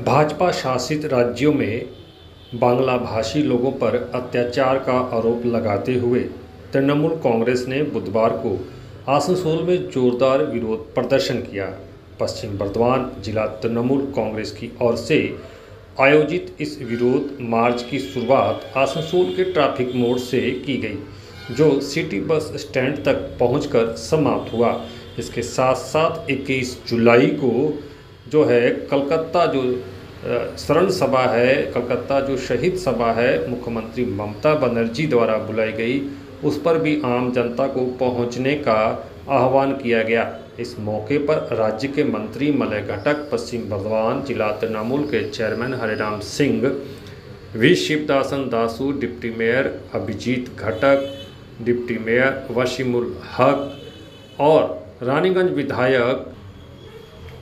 भाजपा शासित राज्यों में बांग्ला भाषी लोगों पर अत्याचार का आरोप लगाते हुए तृणमूल कांग्रेस ने बुधवार को आसनसोल में जोरदार विरोध प्रदर्शन किया। पश्चिम बर्धमान जिला तृणमूल कांग्रेस की ओर से आयोजित इस विरोध मार्च की शुरुआत आसनसोल के ट्रैफिक मोड़ से की गई, जो सिटी बस स्टैंड तक पहुंचकर समाप्त हुआ। इसके साथ साथ 21 जुलाई को जो है कलकत्ता जो शरण सभा है, कलकत्ता जो शहीद सभा है, मुख्यमंत्री ममता बनर्जी द्वारा बुलाई गई, उस पर भी आम जनता को पहुंचने का आह्वान किया गया। इस मौके पर राज्य के मंत्री मलय घटक, पश्चिम बर्धमान जिला तृणमूल के chairman Hariram Singh, V Shivadasan Dasu, deputy mayor Abhijit Ghatak, deputy mayor Wasimul हक और रानीगंज विधायक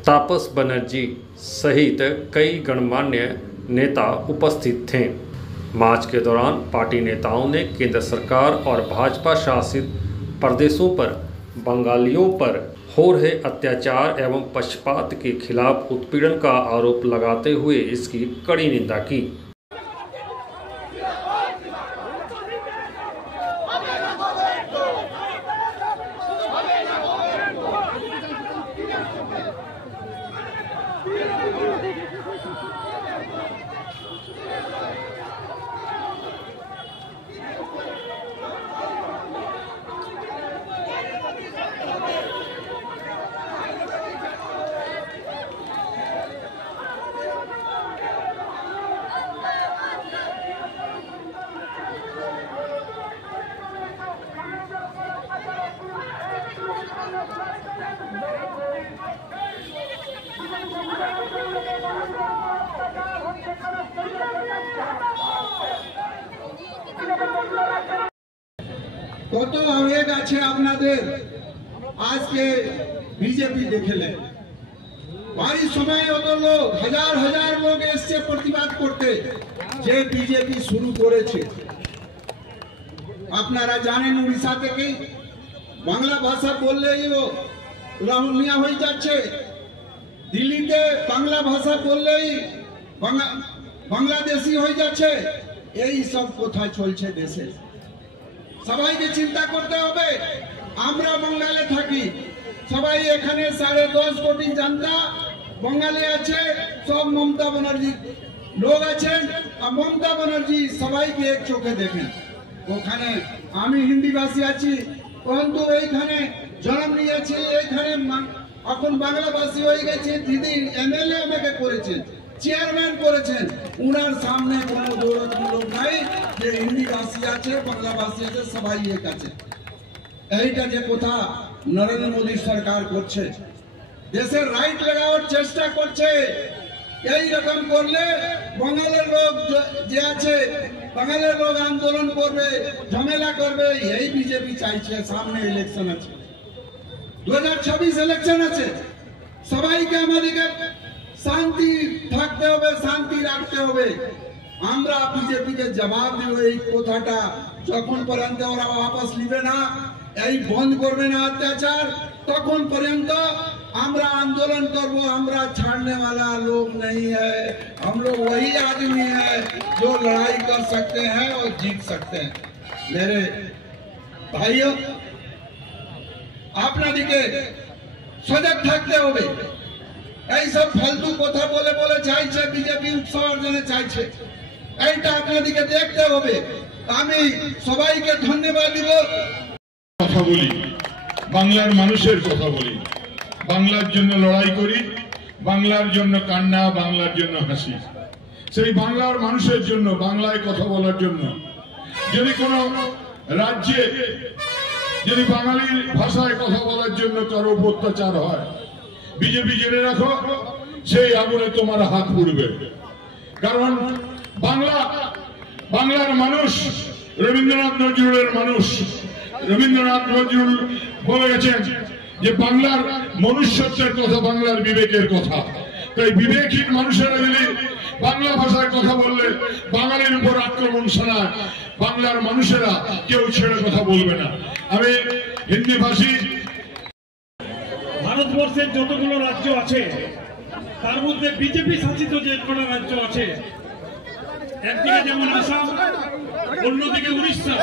तापस बनर्जी सहित कई गणमान्य नेता उपस्थित थे। मार्च के दौरान पार्टी नेताओं ने केंद्र सरकार और भाजपा शासित प्रदेशों पर बंगालियों पर हो रहे अत्याचार एवं पक्षपात के खिलाफ उत्पीड़न का आरोप लगाते हुए इसकी कड़ी निंदा की। কত আবেগ আছে আপনাদের আজকে বিজেপি দেখলেন। বাড়ি সময় অত লোক হাজার হাজার লোক এসছে প্রতিবাদ করতে, যে বিজেপি শুরু করেছে। আপনারা জানেন উড়িষ্যা থেকে বাংলা ভাষা বললেই ও রাহুলিয়া হয়ে যাচ্ছে, দিল্লিতে বাংলা ভাষা বললেই বাংলাদেশি হয়ে যাচ্ছে। এই সব কথা চলছে দেশে। সবাইকে চিন্তা করতে হবে। আমরা বাঙালি থাকি, সবাই এখানে 10.5 কোটি জনতা বাঙালি আছে, সব মমতা ব্যানার্জি লোক আছেন। আর মমতা ব্যানার্জি সবাইকে এক চোখে দেখেন। ওখানে আমি হিন্দি ভাষী আছি, কিন্তু এইখানে জন্ম নিয়েছি, এইখানে এখন বাংলা ভাষী হয়ে গেছে। দিদি এমএলএ আমাকে করেছেন, চেয়ারম্যান করেছেন। উনার সামনে কোনো দৌড়ানোর লোক নাই যে হিন্দি ভাষী আছে, বাংলা ভাষী আছে, সবাই এক আছে। এইটা যে কথা নরেন্দ্র মোদী সরকার করছে, দেশের রাইট লাগানোর চেষ্টা করছে। এই রকম করলে বাঙালির লোক যে আছে, বাঙালির লোক আন্দোলন করবে, ঝামেলা করবে। এই বিজেপি চাইছে। সামনে ইলেকশন আছে, 2026 ইলেকশন আছে। সবাইকে আমাদেরকে শান্তি থাকতে হবে, শান্তি রাখতে হবে। আমরা বিজেপিকে জবাব দেব এই কথাটা, যখন পর্যন্ত ওরা वापस নিবে না, এই বন্ধ করবে না অত্যাচার, তখন পর্যন্ত আমরা আন্দোलन করব। আমরা ছাড়ने वाला लोग नहीं है, हम लोग वही आदमी है जो लड़ाई कर सकते हैं और जीत सकते हैं। मेरे भाइयों, আপনাদেরকে সজাগ থাকতে হবে। এই সব ফালতু কথা বলে বলে চাইছে বিজেপি উৎসবের জন্য চাইছে, এইটা আপনাদেরকে দেখতে হবে। আমি সবাইকে ধন্যবাদ দিব। কথা বলি, বাংলার মানুষের কথা বলি, বাংলার জন্য লড়াই করি, বাংলার জন্য কান্না, বাংলার জন্য হাসি। সেই বাংলার মানুষের জন্য, বাংলায় কথা বলার জন্য। যদি কোনো রাজ্যে যদি বাঙালির ভাষায় কথা বলার জন্য কারো অত্যাচার হয়, বিজেপি জেনে রাখো, সেই আগুনে তোমার হাত পুড়বে। কারণ বাংলার মানুষ রবীন্দ্রনাথ নজরুলের মানুষ। রবীন্দ্রনাথ নজরুল বলে গেছেন যে বাংলার মনুষ্যত্বের কথা, বাংলার বিবেকের কথা। তাই বিবেকহীন মানুষেরা যদি বাংলা ভাষায় কথা বললে বাঙালির উপর আক্রমণ শোনায়, বাংলার মানুষেরা কেউ ছেড়ে কথা বলবে না। আমি হিন্দি ভাষী ভারতবর্ষের যতগুলো রাজ্য আছে তার মধ্যে বিজেপি শাসিত যে কটা রাজ্য আছে, একদিকে যেমন আসাম, অন্যদিকে উড়িষ্যা,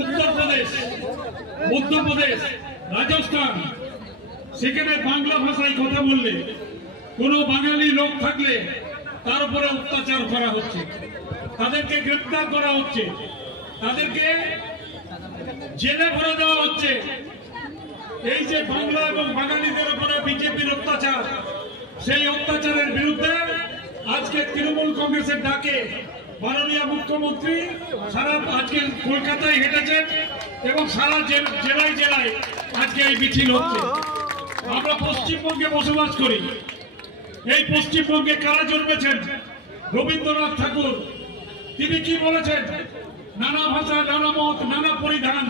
উত্তরপ্রদেশ, মধ্যপ্রদেশ, রাজস্থান, সেখানে বাংলা ভাষায় কথা বললে কোনো বাঙালি লোক থাকলে তার উপরে অত্যাচার করা হচ্ছে, তাদেরকে গ্রেপ্তার করা হচ্ছে, তাদেরকে জেলে ভরে দেওয়া হচ্ছে। এই যে বাংলা এবং বাঙালিদের উপরে বিজেপির অত্যাচার, সেই অত্যাচারের বিরুদ্ধে আজকে তৃণমূল কংগ্রেসের ডাকে মাননীয় মুখ্যমন্ত্রী সারা আজকে কলকাতায় হেঁটেছেন এবং সারা জেলায় জেলায় আজকে এই মিছিল হচ্ছে। আমরা পশ্চিমবঙ্গে বসবাস করি, এই পশ্চিমবঙ্গে কারা জন্মেছেন? রবীন্দ্রনাথ ঠাকুর। তিনি কি বলেছেন? নানা ভাষা, নানা মত, নানা পরিধান,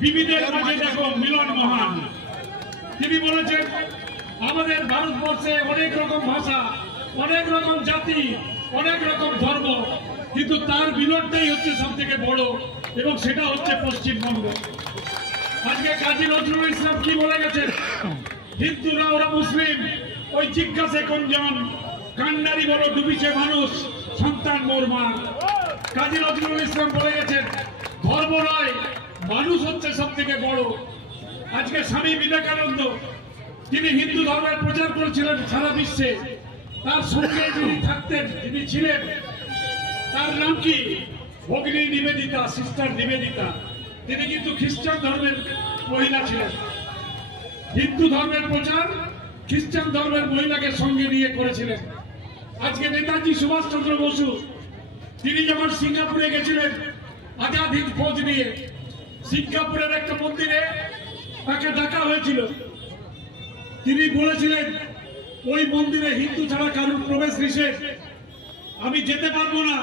বিবিধের মাঝে দেখো মিলন মহান। তিনি বলেছেন আমাদের ভারতবর্ষে অনেক রকম ভাষা, অনেক রকম জাতি, অনেক রকম ধর্ম, কিন্তু তার মিলনটাই হচ্ছে সব থেকে বড়, এবং সেটা হচ্ছে পশ্চিমবঙ্গ। আজকে কাজী নজরুল ইসলাম কি বলে গেছেন? হিন্দুরা ওরা মুসলিম, ওই জিজ্ঞাসে কোনজন, কান্ডারি বড় ডুবিছে মানুষ, সন্তান মোর মা। কাজী নজরুল ইসলাম বলে গেছেন ধর্ম নয়, মানুষ হচ্ছে সব থেকে বড়। আজকে স্বামী বিবেকানন্দ, তিনি হিন্দু ধর্মের প্রচার করেছিলেন সারা বিশ্বে, তার সঙ্গে যিনি থাকতেন, যিনি ছিলেন, তার নাম কি? ভগিনী নিবেদিতা, সিস্টার নিবেদিতা। তিনি কিন্তু খ্রিস্টান ধর্মের মহিলা ছিলেন। হিন্দু ধর্মের প্রচার খ্রিস্টান ধর্মের মহিলাকে সঙ্গে নিয়ে করেছিলেন। আজকে নেতাজি সুভাষচন্দ্র বসু, তিনি যখন সিঙ্গাপুরে গেছিলেন আজাদ হিন্দ ফৌজ নিয়ে, সিঙ্গাপুরের একটা মন্দিরে তাকে ডাকা হয়েছিল। তিনি বলেছিলেন ওই মন্দিরে হিন্দু ছাড়া কারোর প্রবেশ নিষেধ, আমি যেতে পারবো না,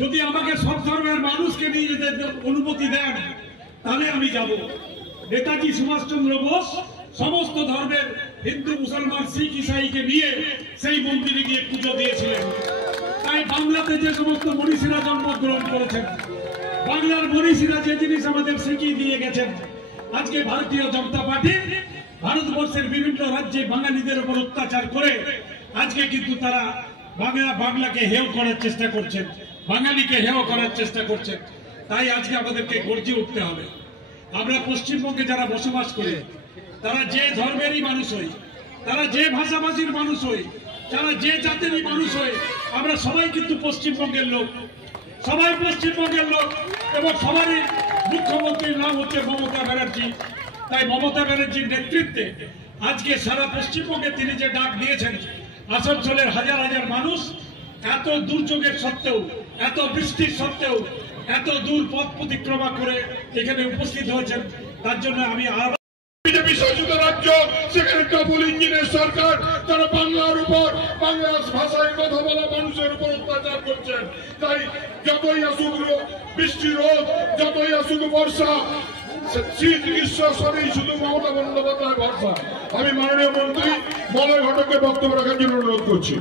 যদি আমাকে সব ধর্মের মানুষকে নিয়ে যেতে অনুমতি দেন তাহলে আমি যাব। নেতাজি সুভাষচন্দ্র বোস সমস্ত ধর্মের হিন্দু, মুসলমান, শিখ, ইসাইকে নিয়ে সেই মন্দিরে গিয়ে পুজো দিয়েছিলেন। তাই বাংলাতে যে সমস্ত মনীষীরা জন্মগ্রহণ করেছেন, বাংলার মনীষীরা যে জিনিস আমাদের শিখিয়ে দিয়ে গেছেন, আজকে ভারতীয় জনতা পার্টি ভারতবর্ষের বিভিন্ন রাজ্যে বাঙালিদের উপর অত্যাচার করে আজকে কিন্তু তারা বাংলাকে হেয় করার চেষ্টা করছেন, বাঙালিকে হেয় করার চেষ্টা করছেন। তাই আজকে আমাদেরকে গর্জে উঠতে হবে। আমরা পশ্চিমবঙ্গে যারা বসবাস করি, তারা যে ধর্মেরই মানুষ হই, তারা যে ভাষাভাষীর মানুষ হই, তারা যে জাতিরই মানুষ হই, আমরা সবাই কিন্তু পশ্চিমবঙ্গের লোক, সবাই পশ্চিমবঙ্গের লোক, এবং সবারই মুখ্যমন্ত্রীর নাম হচ্ছে মমতা ব্যানার্জি। তাই মমতা ব্যানার্জির নেতৃত্বে আজকে সারা পশ্চিমবঙ্গে তিনি যে ডাক দিয়েছেন, আসানসোলের হাজার হাজার মানুষ এত দুর্যোগের সত্ত্বেও, এত বৃষ্টির সত্ত্বেও, এত দূর পথ প্রতিক্রমা করে এখানে উপস্থিত হয়েছেন, তার জন্য আমি বিজেপি শাসিত রাজ্য, সেখানে ডাবল ইঞ্জিনের সরকার, তারা বাংলার উপর, বাংলা ভাষায় কথা বলা মানুষের উপর অত্যাচার করছেন। তাই যতই আসুক বৃষ্টি, রোদ, যতই আসুক বর্ষা, শীত, গ্রীষ্ম, সবই শুধু মমতা বন্দ্যোপাধ্যায় ভরসা। আমি মাননীয় মন্ত্রী মলয় ঘটককে বক্তব্য রাখার জন্য অনুরোধ করছি।